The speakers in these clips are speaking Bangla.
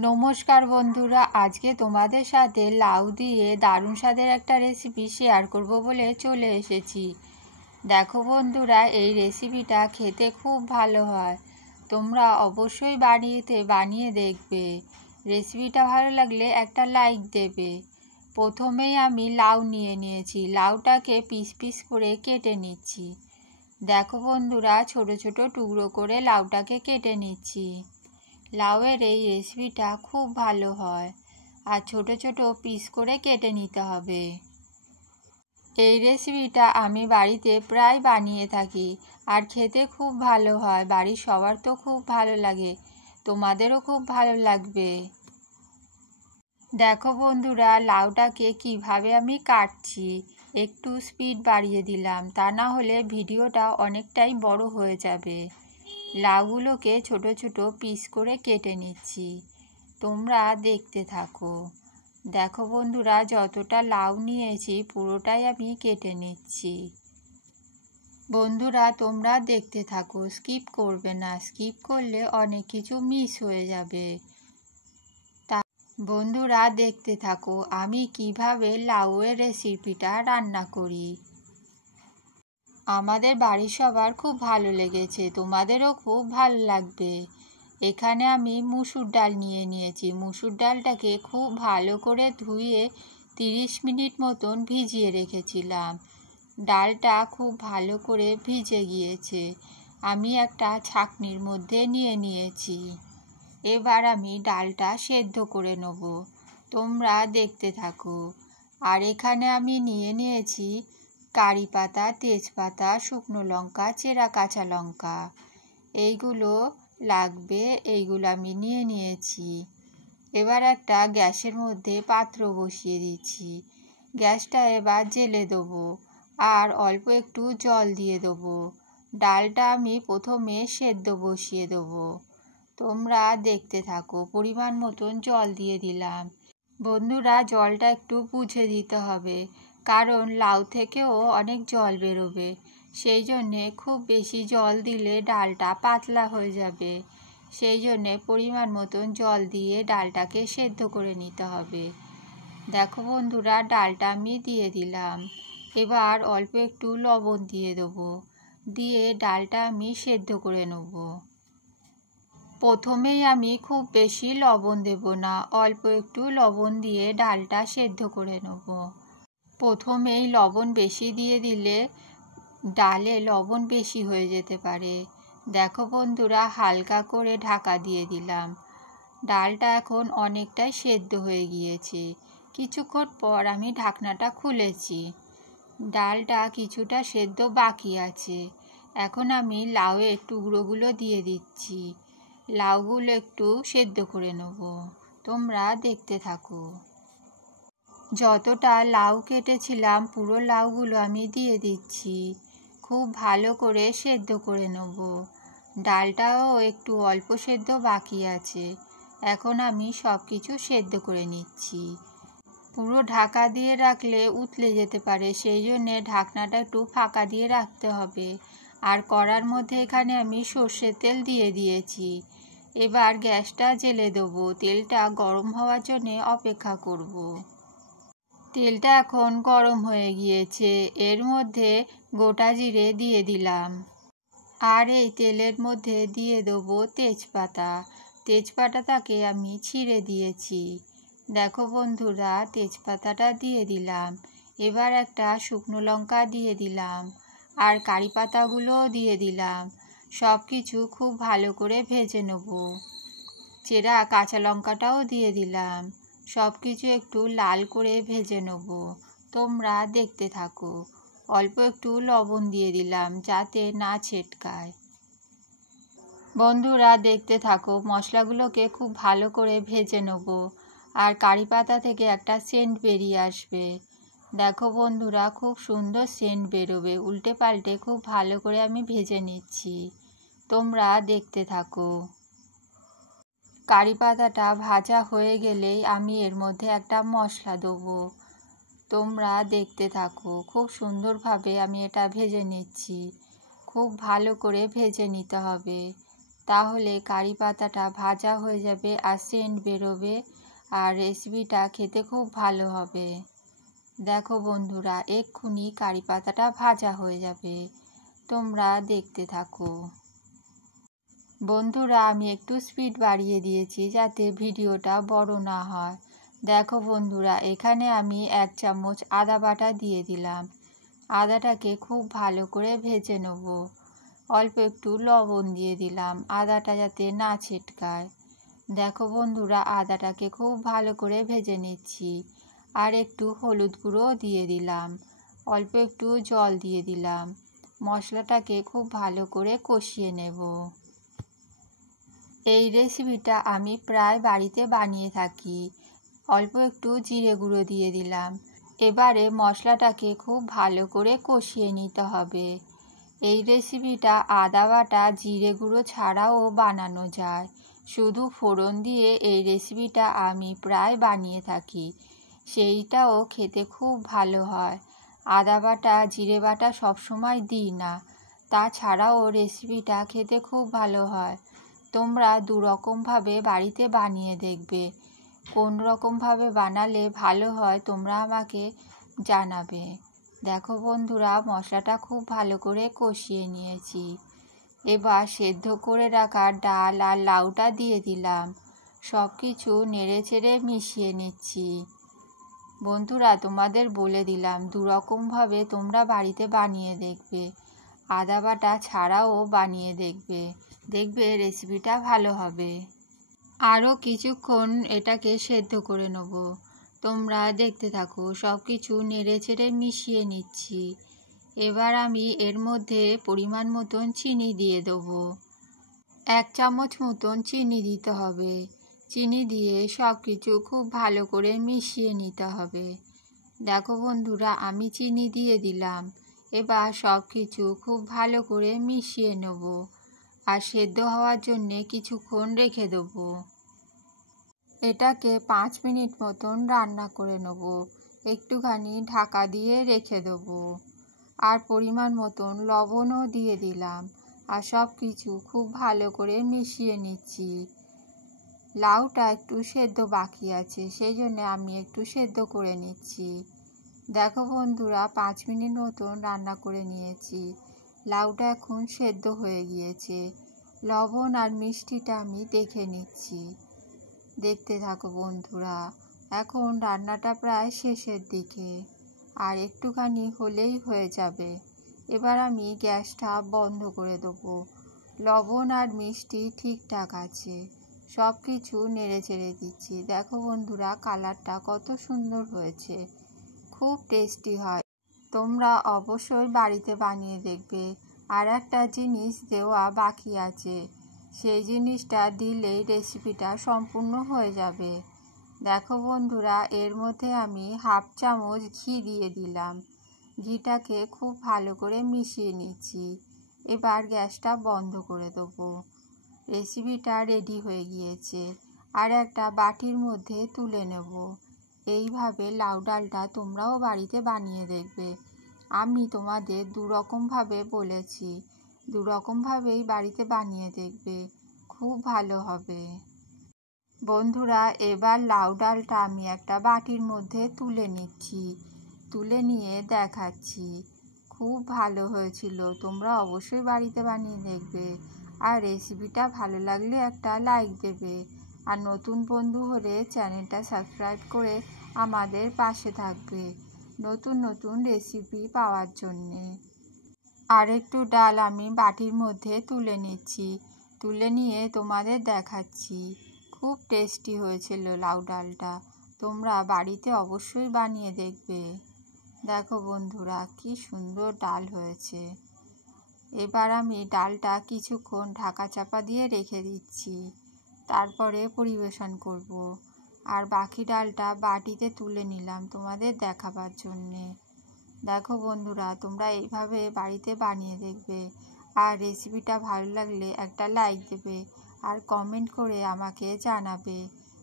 নমস্কার বন্ধুরা, আজকে তোমাদের সাথে লাউ দিয়ে দারুণ স্বাদের একটা রেসিপি শেয়ার করব বলে চলে এসেছি। দেখো বন্ধুরা, এই রেসিপিটা খেতে খুব ভালো হয়। তোমরা অবশ্যই বানিয়ে দেখবে। রেসিপিটা ভালো লাগলে একটা লাইক দেবে। প্রথমেই আমি লাউ নিয়েছি। লাউটাকে পিস পিস করে কেটে নিচ্ছি। দেখো বন্ধুরা, ছোট ছোট টুকরো করে লাউটাকে কেটে নিচ্ছি। লাউয়ের এই রেসিপিটা খুব ভালো হয়, আর ছোট ছোট পিস করে কেটে নিতে হবে। এই রেসিপিটা আমি বাড়িতে প্রায় বানিয়ে থাকি, আর খেতে খুব ভালো হয়। বাড়ির সবার তো খুব ভালো লাগে, তোমাদেরও খুব ভালো লাগবে। দেখো বন্ধুরা, লাউটাকে কিভাবে আমি কাটছি। একটু স্পিড বাড়িয়ে দিলাম, তা না হলে ভিডিওটা অনেকটাই বড় হয়ে যাবে। লাউগুলোকে ছোট ছোট পিস করে কেটে নিচ্ছি, তোমরা দেখতে থাকো। দেখো বন্ধুরা, যতটা লাউ নিয়েছি পুরোটাই আমি কেটে নিচ্ছি। বন্ধুরা, তোমরা দেখতে থাকো, স্কিপ করবে না। স্কিপ করলে অনেক কিছু মিস হয়ে যাবে। বন্ধুরা দেখতে থাকো আমি কিভাবে লাউয়ের রেসিপিটা রান্না করি। আমাদের বাড়ির সবার খুব ভালো লেগেছে, তোমাদেরও খুব ভালো লাগবে। এখানে আমি মুসুর ডাল নিয়েছি। মুসুর ডালটাকে খুব ভালো করে ধুয়ে 30 মিনিট মতন ভিজিয়ে রেখেছিলাম। ডালটা খুব ভালো করে ভিজে গিয়েছে। আমি একটা ছাঁকনির মধ্যে নিয়েছি। এবার আমি ডালটা সেদ্ধ করে নেব, তোমরা দেখতে থাকো। আর এখানে আমি নিয়েছি কারি পাতা, তেজপাতা, শুকনো লঙ্কা, চেরা কাঁচা লঙ্কা। এইগুলো লাগবে, এইগুলো আমি নিয়েছি। এবার একটা গ্যাসের মধ্যে পাত্র বসিয়ে দিচ্ছি। গ্যাসটা এবার জ্বেলে দেবো, আর অল্প একটু জল দিয়ে দেবো। ডালটা আমি প্রথমে সেদ্ধ বসিয়ে দেবো, তোমরা দেখতে থাকো। পরিমাণ মতন জল দিয়ে দিলাম। বন্ধুরা, জলটা একটু বুঝে দিতে হবে, কারণ লাউ থেকেও অনেক জল বেরোবে। সেই জন্যে খুব বেশি জল দিলে ডালটা পাতলা হয়ে যাবে। সেই জন্যে পরিমাণ মতন জল দিয়ে ডালটাকে সেদ্ধ করে নিতে হবে। দেখো বন্ধুরা, ডালটা আমি দিয়ে দিলাম। এবার অল্প একটু লবণ দিয়ে দেবো, দিয়ে ডালটা আমি সেদ্ধ করে নেব। প্রথমেই আমি খুব বেশি লবণ দেব না, অল্প একটু লবণ দিয়ে ডালটা সেদ্ধ করে নেব। প্রথমেই লবণ বেশি দিয়ে দিলে ডালে লবণ বেশি হয়ে যেতে পারে। দেখো বন্ধুরা, হালকা করে ঢাকা দিয়ে দিলাম। ডালটা এখন অনেকটাই সেদ্ধ হয়ে গিয়েছে। কিছুক্ষণ পর আমি ঢাকনাটা খুলেছি। ডালটা কিছুটা সেদ্ধ বাকি আছে। এখন আমি লাউয়ের টুকরোগুলো দিয়ে দিচ্ছি। লাউগুলো একটু সেদ্ধ করে নেব, তোমরা দেখতে থাকো। যতটা লাউ কেটেছিলাম পুরো লাউগুলো আমি দিয়ে দিচ্ছি। খুব ভালো করে সেদ্ধ করে নেব। ডালটাও একটু অল্প সেদ্ধ বাকি আছে। এখন আমি সব কিছু সেদ্ধ করে নিচ্ছি। পুরো ঢাকা দিয়ে রাখলে উতলে যেতে পারে, সেই জন্যে ঢাকনাটা একটু ফাঁকা দিয়ে রাখতে হবে। আর কড়ার মধ্যে এখানে আমি সর্ষের তেল দিয়ে দিয়েছি। এবার গ্যাসটা জ্বেলে দেবো। তেলটা গরম হওয়ার জন্যে অপেক্ষা করব। তেলটা এখন গরম হয়ে গিয়েছে। এর মধ্যে গোটা জিরে দিয়ে দিলাম, আর এই তেলের মধ্যে দিয়ে দেবো তেজপাতা। তেজপাতাটাকে আমি ছিঁড়ে দিয়েছি। দেখো বন্ধুরা, তেজপাতাটা দিয়ে দিলাম। এবার একটা শুকনো লঙ্কা দিয়ে দিলাম, আর কারি পাতাগুলোও দিয়ে দিলাম। সব কিছু খুব ভালো করে ভেজে নেব। চেরা কাঁচা লঙ্কাটাও দিয়ে দিলাম। সব কিছু একটু লাল করে ভেজে নেব, তোমরা দেখতে থাকো। অল্প একটু লবণ দিয়ে দিলাম যাতে না ছেটকায়। বন্ধুরা দেখতে থাকো, মশলাগুলোকে খুব ভালো করে ভেজে নেব, আর কারি পাতা থেকে একটা সেন্ট বেরিয়ে আসবে। দেখো বন্ধুরা, খুব সুন্দর সেন্ট বেরোবে। উল্টে পাল্টে খুব ভালো করে আমি ভেজে নিচ্ছি, তোমরা দেখতে থাকো। কারি পাতাটা ভাজা হয়ে গেলেই আমি এর মধ্যে একটা মশলা দেবো, তোমরা দেখতে থাকো। খুব সুন্দরভাবে আমি এটা ভেজে নিচ্ছি। খুব ভালো করে ভেজে নিতে হবে, তাহলে কারি পাতাটা ভাজা হয়ে যাবে আর সেন্ট বেরোবে আর রেসিপিটা খেতে খুব ভালো হবে। দেখো বন্ধুরা, এক্ষুনি কারি পাতাটা ভাজা হয়ে যাবে, তোমরা দেখতে থাকো। বন্ধুরা, আমি একটু স্পিড বাড়িয়ে দিয়েছি যাতে ভিডিওটা বড় না হয়। দেখো বন্ধুরা, এখানে আমি 1 চামচ আদা বাটা দিয়ে দিলাম। আদাটাকে খুব ভালো করে ভেজে নেব। অল্প একটু লবণ দিয়ে দিলাম, আদাটা যাতে না ছিটকায়। দেখো বন্ধুরা, আদাটাকে খুব ভালো করে ভেজে নিচ্ছি। আর একটু হলুদ গুঁড়ো দিয়ে দিলাম, অল্প একটু জল দিয়ে দিলাম। মশলাটাকে খুব ভালো করে কষিয়ে নেব। এই রেসিপিটা আমি প্রায় বাড়িতে বানিয়ে থাকি। অল্প একটু জিরে গুঁড়ো দিয়ে দিলাম। এবারে মশলাটাকে খুব ভালো করে কষিয়ে নিতে হবে। এই রেসিপিটা আদা বাটা জিরে গুঁড়ো ছাড়াও বানানো যায়। শুধু ফোড়ন দিয়ে এই রেসিপিটা আমি প্রায় বানিয়ে থাকি, সেইটাও খেতে খুব ভালো হয়। আদা বাটা জিরে বাটা সবসময় দিই না, তাছাড়াও রেসিপিটা খেতে খুব ভালো হয়। তোমরা 2 রকমভাবে বাড়িতে বানিয়ে দেখবে, কোন রকমভাবে বানালে ভালো হয় তোমরা আমাকে জানাবে। দেখো বন্ধুরা, মশলাটা খুব ভালো করে কষিয়ে নিয়েছি। এবার সেদ্ধ করে রাখা ডাল আর লাউটা দিয়ে দিলাম। সব কিছু নেড়েচেড়ে মিশিয়ে নিচ্ছি। বন্ধুরা, তোমাদের বলে দিলাম 2 রকমভাবে তোমরা বাড়িতে বানিয়ে দেখবে, আদা বাটা ছাড়াও বানিয়ে দেখবে, দেখবে রেসিপিটা ভালো হবে। আরও কিছুক্ষণ এটাকে সেদ্ধ করে নেব, তোমরা দেখতে থাকো। সব কিছু নেড়েচেড়ে মিশিয়ে নিচ্ছি। এবার আমি এর মধ্যে পরিমাণ মতন চিনি দিয়ে দেবো। 1 চামচ মতন চিনি দিতে হবে। চিনি দিয়ে সব কিছু খুব ভালো করে মিশিয়ে নিতে হবে। দেখো বন্ধুরা, আমি চিনি দিয়ে দিলাম। এবার সব কিছু খুব ভালো করে মিশিয়ে নেব আর সেদ্ধ হওয়ার জন্যে কিছুক্ষণ রেখে দেবো। এটাকে 5 মিনিট মতন রান্না করে নেব। একটুখানি ঢাকা দিয়ে রেখে দেবো। আর পরিমাণ মতন লবণও দিয়ে দিলাম আর সব কিছু খুব ভালো করে মিশিয়ে নিচ্ছি। লাউটা একটু সেদ্ধ বাকি আছে, সেই জন্য আমি একটু সেদ্ধ করে নিচ্ছি। দেখো বন্ধুরা, 5 মিনিট মতন রান্না করে নিয়েছি। লাউটা এখন সেদ্ধ হয়ে গিয়েছে। লবণ আর মিষ্টিটা আমি দেখে নিচ্ছি। দেখতে থাকো বন্ধুরা। এখন রান্নাটা প্রায় শেষের দিকে, আর একটুখানি হলেই হয়ে যাবে। এবার আমি গ্যাসটা বন্ধ করে দেবো। লবণ আর মিষ্টি ঠিকঠাক আছে। সব কিছু নেড়েচেড়ে দিচ্ছি। দেখো বন্ধুরা, কালারটা কত সুন্দর হয়েছে, খুব টেস্টি হয়। তোমরা অবশ্যই বাড়িতে বানিয়ে দেখবে। আর একটা জিনিস দেওয়া বাকি আছে, সেই জিনিসটা দিলেই রেসিপিটা সম্পূর্ণ হয়ে যাবে। দেখো বন্ধুরা, এর মধ্যে আমি 1/2 চামচ ঘি দিয়ে দিলাম। ঘিটাকে খুব ভালো করে মিশিয়ে নিচ্ছি। এবার গ্যাসটা বন্ধ করে দেবো। রেসিপিটা রেডি হয়ে গিয়েছে। আর একটা বাটির মধ্যে তুলে নেব। এইভাবে লাউ ডালটা তোমরাও বাড়িতে বানিয়ে দেখবে। আমি তোমাদের 2 রকমভাবে বলেছি, 2 রকমভাবেই বাড়িতে বানিয়ে দেখবে, খুব ভালো হবে। বন্ধুরা, এবার লাউ ডালটা আমি একটা বাটির মধ্যে তুলে নিচ্ছি। তুলে নিয়ে দেখাচ্ছি। খুব ভালো হয়েছিল, তোমরা অবশ্যই বাড়িতে বানিয়ে দেখবে। আর রেসিপিটা ভালো লাগলে একটা লাইক দেবে। আর নতুন বন্ধু হলে চ্যানেলটা সাবস্ক্রাইব করে আমাদের পাশে থাকবে নতুন নতুন রেসিপি পাওয়ার জন্যে। আর একটু ডাল আমি বাটির মধ্যে তুলে নিচ্ছি। তুলে নিয়ে তোমাদের দেখাচ্ছি। খুব টেস্টি হয়েছিল লাউ ডালটা, তোমরা বাড়িতে অবশ্যই বানিয়ে দেখবে। দেখো বন্ধুরা, কি সুন্দর ডাল হয়েছে। এবার আমি ডালটা কিছুক্ষণ ঢাকা চাপা দিয়ে রেখে দিচ্ছি, তারপরে পরিবেশন করব। আর বাকি ডালটা বাটিতে তুলে নিলাম তোমাদের দেখাবার জন্যে। দেখো বন্ধুরা, তোমরা এইভাবে বাড়িতে বানিয়ে দেখবে। আর রেসিপিটা ভালো লাগলে একটা লাইক দেবে আর কমেন্ট করে আমাকে জানাবে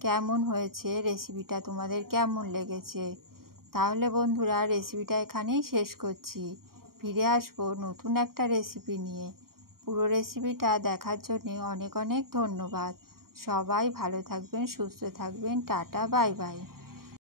কেমন হয়েছে, রেসিপিটা তোমাদের কেমন লেগেছে। তাহলে বন্ধুরা, রেসিপিটা এখানেই শেষ করছি। ফিরে আসবো নতুন একটা রেসিপি নিয়ে। পুরো রেসিপিটা দেখার জন্য অনেক অনেক ধন্যবাদ। সবাই ভালো থাকবেন, সুস্থ থাকবেন। Tata, bye bye.